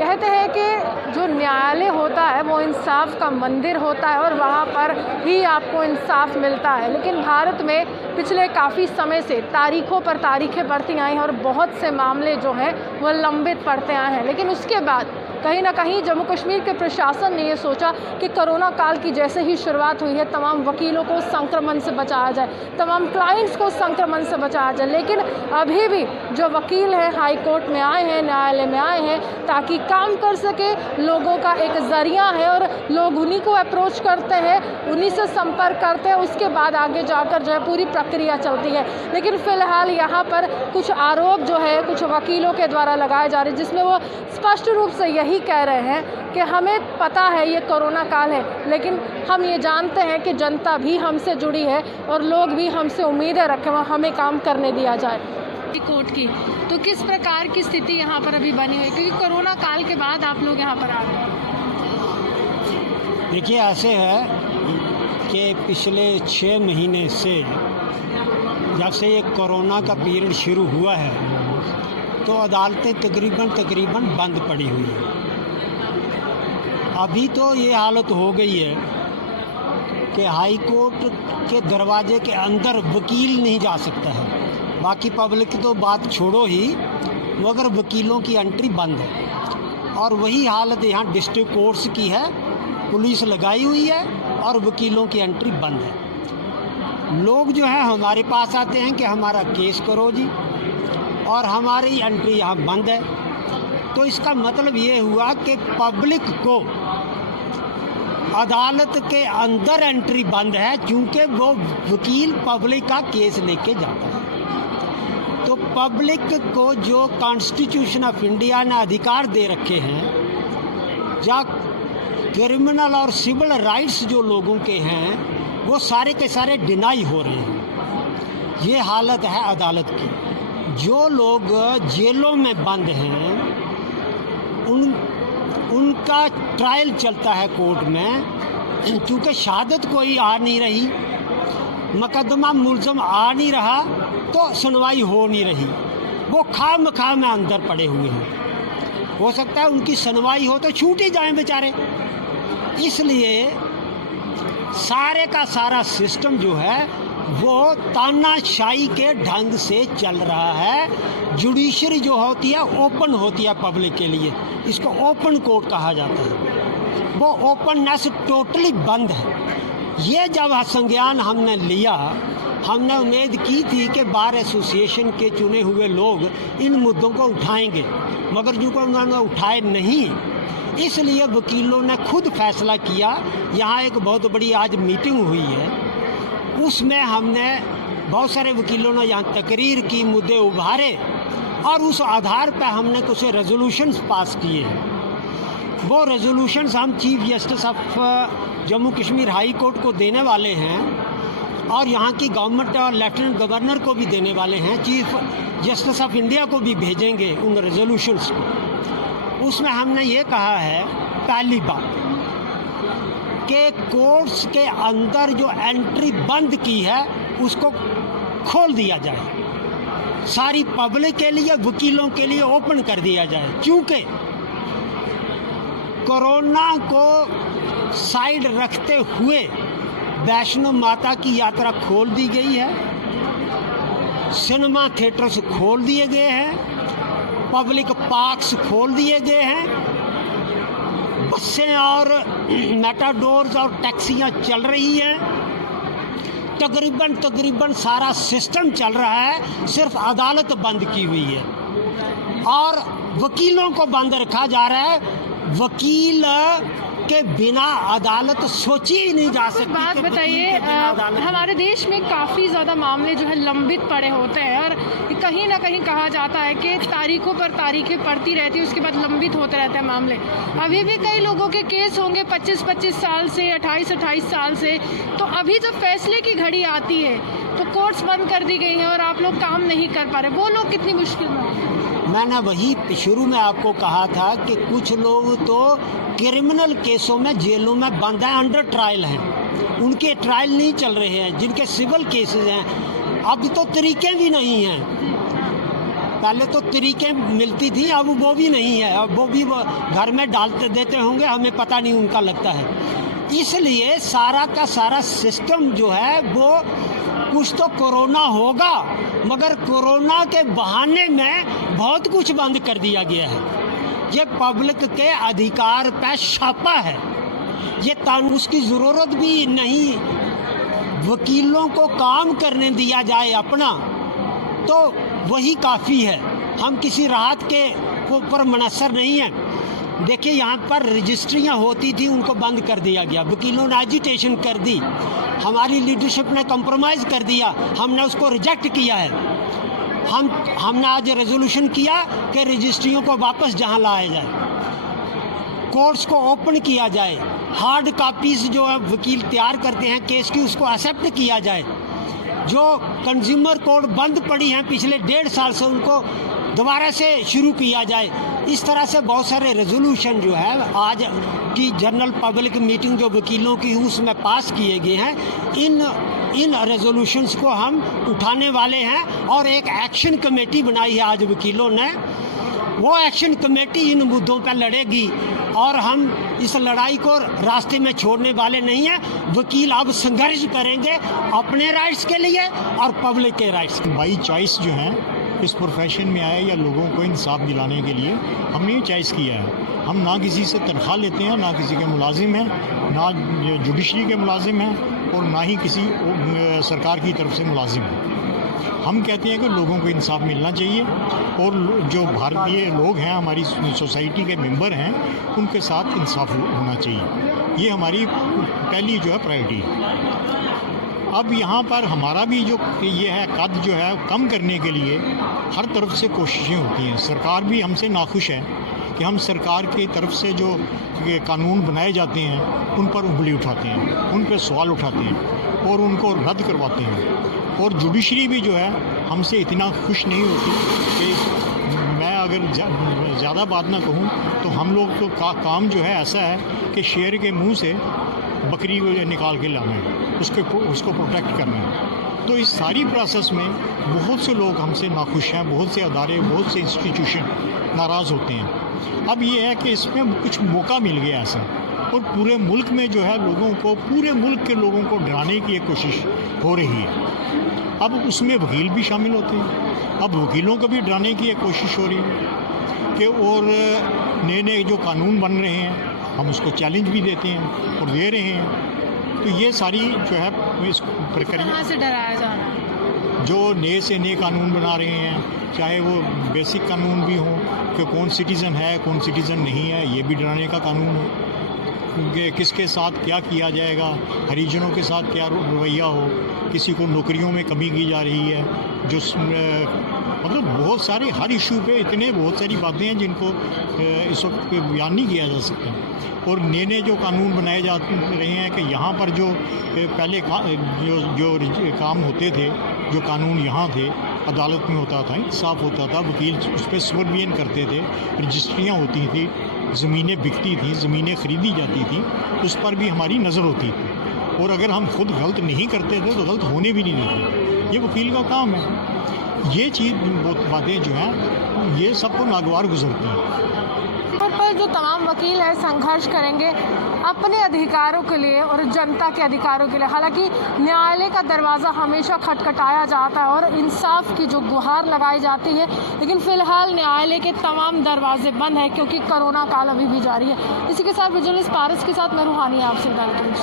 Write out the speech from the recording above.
कहते हैं कि जो न्यायालय होता है वो इंसाफ का मंदिर होता है और वहाँ पर ही आपको इंसाफ मिलता है। लेकिन भारत में पिछले काफ़ी समय से तारीखों पर तारीखें बढ़ती आई हैं और बहुत से मामले जो हैं वो लंबित पड़ते आए हैं। लेकिन उसके बाद कहीं ना कहीं जम्मू कश्मीर के प्रशासन ने ये सोचा कि कोरोना काल की जैसे ही शुरुआत हुई है तमाम वकीलों को संक्रमण से बचाया जाए, तमाम क्लाइंट्स को संक्रमण से बचाया जाए। लेकिन अभी भी जो वकील हैं हाई कोर्ट में आए हैं, न्यायालय में आए हैं ताकि काम कर सके, लोगों का एक ज़रिया है और लोग उन्हीं को अप्रोच करते हैं, उन्हीं से संपर्क करते हैं, उसके बाद आगे जाकर जो है पूरी प्रक्रिया चलती है। लेकिन फ़िलहाल यहाँ पर कुछ आरोप जो है कुछ वकीलों के द्वारा लगाए जा रहे हैं, जिसमें वो स्पष्ट रूप से यही कह रहे हैं कि हमें पता है ये कोरोना काल है, लेकिन हम ये जानते हैं कि जनता भी हमसे जुड़ी है और लोग भी हमसे उम्मीदें रखें और हमें काम करने दिया जाए। कोर्ट की तो किस प्रकार की स्थिति यहाँ पर अभी बनी हुई है, क्योंकि कोरोना काल के बाद आप लोग यहाँ पर आ रहे हैं? देखिए, ऐसे है कि पिछले 6 महीने से जब से ये कोरोना का पीरियड शुरू हुआ है तो अदालतें तकरीबन बंद पड़ी हुई है। अभी तो ये हालत हो गई है कि हाई कोर्ट के दरवाजे के अंदर वकील नहीं जा सकता है। बाकी पब्लिक तो बात छोड़ो ही, मगर वकीलों की एंट्री बंद है। और वही हालत यहाँ डिस्ट्रिक्ट कोर्ट्स की है, पुलिस लगाई हुई है और वकीलों की एंट्री बंद है। लोग जो है हमारे पास आते हैं कि हमारा केस करो जी, और हमारी एंट्री यहाँ बंद है। तो इसका मतलब ये हुआ कि पब्लिक को अदालत के अंदर एंट्री बंद है, क्योंकि वो वकील पब्लिक का केस लेके जाता है। तो पब्लिक को जो कॉन्स्टिट्यूशन ऑफ इंडिया ने अधिकार दे रखे हैं, या क्रिमिनल और सिविल राइट्स जो लोगों के हैं, वो सारे के सारे डिनाई हो रहे हैं। ये हालत है अदालत की। जो लोग जेलों में बंद हैं उनका ट्रायल चलता है कोर्ट में, क्योंकि शहादत कोई आ नहीं रही, मुकदमा मुलज़म आ नहीं रहा, तो सुनवाई हो नहीं रही। वो खाम में अंदर पड़े हुए हैं। हो सकता है उनकी सुनवाई हो तो छूट ही जाएं बेचारे। इसलिए सारे का सारा सिस्टम जो है वो तानाशाही के ढंग से चल रहा है। जुडिशरी जो होती है ओपन होती है पब्लिक के लिए, इसको ओपन कोर्ट कहा जाता है। वो ओपननेस टोटली बंद है। ये जब संज्ञान हमने लिया, हमने उम्मीद की थी कि बार एसोसिएशन के चुने हुए लोग इन मुद्दों को उठाएंगे, मगर जो को उन्होंने उठाए नहीं, इसलिए वकीलों ने खुद फैसला किया। यहाँ एक बहुत बड़ी आज मीटिंग हुई है, उसमें हमने बहुत सारे वकीलों ने यहाँ तकरीर की, मुद्दे उभारे और उस आधार पर हमने कुछ रेजोल्यूशंस पास किए। वो रेजोल्यूशंस हम chief justice of Jammu Kashmir high court को देने वाले हैं और यहाँ की गवर्नमेंट और लेफ्टिनेंट गवर्नर को भी देने वाले हैं, चीफ जस्टिस ऑफ इंडिया को भी भेजेंगे उन रेजोल्यूशंस को। उसमें हमने ये कहा है, पहली बात कि कोर्ट्स के अंदर जो एंट्री बंद की है उसको खोल दिया जाए, सारी पब्लिक के लिए, वकीलों के लिए ओपन कर दिया जाए। क्योंकि कोरोना को साइड रखते हुए वैष्णो माता की यात्रा खोल दी गई है, सिनेमा थिएटर्स खोल दिए गए हैं, पब्लिक पार्क्स खोल दिए गए हैं, बसें और मेटाडोर्स और टैक्सियां चल रही हैं। तकरीबन सारा सिस्टम चल रहा है, सिर्फ अदालत बंद की हुई है और वकीलों को बंद रखा जा रहा है। वकील के बिना अदालत सोची ही नहीं जा सकती। बात बताइए, हमारे देश में काफ़ी ज़्यादा मामले जो है लंबित पड़े होते हैं और कहीं ना कहीं कहा जाता है कि तारीखों पर तारीखें पड़ती रहती है, उसके बाद लंबित होते रहते हैं मामले। अभी भी कई लोगों के केस होंगे 25-25 साल से, 28-28 साल से। तो अभी जब फैसले की घड़ी आती है तो कोर्ट्स बंद कर दी गई हैं और आप लोग काम नहीं कर पा रहे, वो लोग कितनी मुश्किल में। मैंने वही शुरू में आपको कहा था कि कुछ लोग तो क्रिमिनल केसों में जेलों में बंद हैं, अंडर ट्रायल हैं, उनके ट्रायल नहीं चल रहे हैं। जिनके सिविल केसेस हैं, अब तो तरीके भी नहीं हैं। पहले तो तरीके मिलती थी, अब वो भी नहीं है। अब वो भी घर में डालते देते होंगे, हमें पता नहीं, उनका लगता है। इसलिए सारा का सारा सिस्टम जो है वो कुछ तो कोरोना होगा, मगर कोरोना के बहाने में बहुत कुछ बंद कर दिया गया है। ये पब्लिक के अधिकार पे छापा है। ये कानून उसकी ज़रूरत भी नहीं। वकीलों को काम करने दिया जाए अपना, तो वही काफ़ी है। हम किसी राहत के ऊपर मुनहसर नहीं हैं। देखिए, यहाँ पर रजिस्ट्रियाँ होती थी, उनको बंद कर दिया गया। वकीलों ने एजिटेशन कर दी, हमारी लीडरशिप ने कंप्रोमाइज़ कर दिया, हमने उसको रिजेक्ट किया है। हमने आज रेजोल्यूशन किया कि रजिस्ट्रियों को वापस जहाँ लाया जाए, कोर्ट्स को ओपन किया जाए, हार्ड कापीज़ जो है वकील तैयार करते हैं केस की, उसको एक्सेप्ट किया जाए। जो कंज्यूमर कोर्ट बंद पड़ी हैं पिछले 1.5 साल से, उनको दोबारा से शुरू किया जाए। इस तरह से बहुत सारे रेजोल्यूशन जो है आज की जनरल पब्लिक मीटिंग जो वकीलों की उसमें पास किए गए हैं। इन रेजोल्यूशंस को हम उठाने वाले हैं और एक एक्शन कमेटी बनाई है आज वकीलों ने। वो एक्शन कमेटी इन मुद्दों पर लड़ेगी और हम इस लड़ाई को रास्ते में छोड़ने वाले नहीं हैं। वकील अब संघर्ष करेंगे अपने राइट्स के लिए और पब्लिक के राइट्स। बाई चॉइस जो है इस प्रोफेशन में आए या लोगों को इंसाफ दिलाने के लिए हमने ये चॉइस किया है। हम ना किसी से तनख्वाह लेते हैं, ना किसी के मुलाजिम हैं, ना जुडिशरी के मुलाजिम हैं और ना ही किसी सरकार की तरफ से मुलाजिम हैं। हम कहते हैं कि लोगों को इंसाफ मिलना चाहिए और जो भारतीय लोग हैं, हमारी सोसाइटी के मेंबर हैं, उनके साथ इंसाफ होना चाहिए। ये हमारी पहली जो है प्रायोरिटी। अब यहाँ पर हमारा भी जो ये है कद जो है कम करने के लिए हर तरफ से कोशिशें होती हैं। सरकार भी हमसे नाखुश है कि हम सरकार की तरफ से जो ये कानून बनाए जाते हैं उन पर उंगली उठाते हैं, उन पर सवाल उठाते हैं और उनको रद्द करवाते हैं। और जुडिशरी भी जो है हमसे इतना खुश नहीं होती कि मैं अगर ज़्यादा बात ना कहूँ तो हम लोग तो काम जो है ऐसा है कि शेर के मुंह से बकरी निकाल के लाना है, उसको प्रोटेक्ट करना है। तो इस सारी प्रोसेस में बहुत से लोग हमसे नाखुश हैं, बहुत से अदारे, बहुत से इंस्टीट्यूशन नाराज़ होते हैं। अब ये है कि इसमें कुछ मौका मिल गया ऐसा, और पूरे मुल्क में जो है लोगों को, पूरे मुल्क के लोगों को डराने की एक कोशिश हो रही है। अब उसमें वकील भी शामिल होते हैं। अब वकीलों को भी डराने की एक कोशिश हो रही है कि और नए नए जो कानून बन रहे हैं हम उसको चैलेंज भी देते हैं और दे रहे हैं। तो ये सारी जो है इस प्रक्रिया से डराया जा रहा है। जो नए से नए कानून बना रहे हैं, चाहे वो बेसिक कानून भी हों कि कौन सिटीज़न है कौन सिटीज़न नहीं है, ये भी डराने का कानून है कि किसके साथ क्या किया जाएगा, हरिजनों के साथ क्या रवैया हो, किसी को नौकरियों में कमी की जा रही है, जो मतलब बहुत सारे हर इशू पे इतने बहुत सारी बातें हैं जिनको इस वक्त बयान नहीं किया जा सकता। और नए नए जो कानून बनाए जा रहे हैं कि यहाँ पर जो पहले जो काम होते थे, जो कानून यहाँ थे, अदालत में होता था, इंसाफ होता था, वकील उस पर सुपरविजन करते थे, रजिस्ट्रियाँ होती थी, ज़मीनें बिकती थी, ज़मीनें ख़रीदी जाती थी, उस पर भी हमारी नज़र होती थी। और अगर हम खुद गलत नहीं करते थे तो गलत होने भी नहीं देते। ये वकील का काम है। ये चीज़ बातें जो हैं ये सबको नागवार गुजरती हैं। पर जो तमाम वकील हैं संघर्ष करेंगे अपने अधिकारों के लिए और जनता के अधिकारों के लिए। हालांकि न्यायालय का दरवाज़ा हमेशा खटखटाया जाता है और इंसाफ की जो गुहार लगाई जाती है, लेकिन फ़िलहाल न्यायालय के तमाम दरवाजे बंद हैं क्योंकि कोरोना काल अभी भी जारी है। इसी के साथ जर्नलिस्ट पारस के साथ मैं रूहानी आपसे डालती हूँ।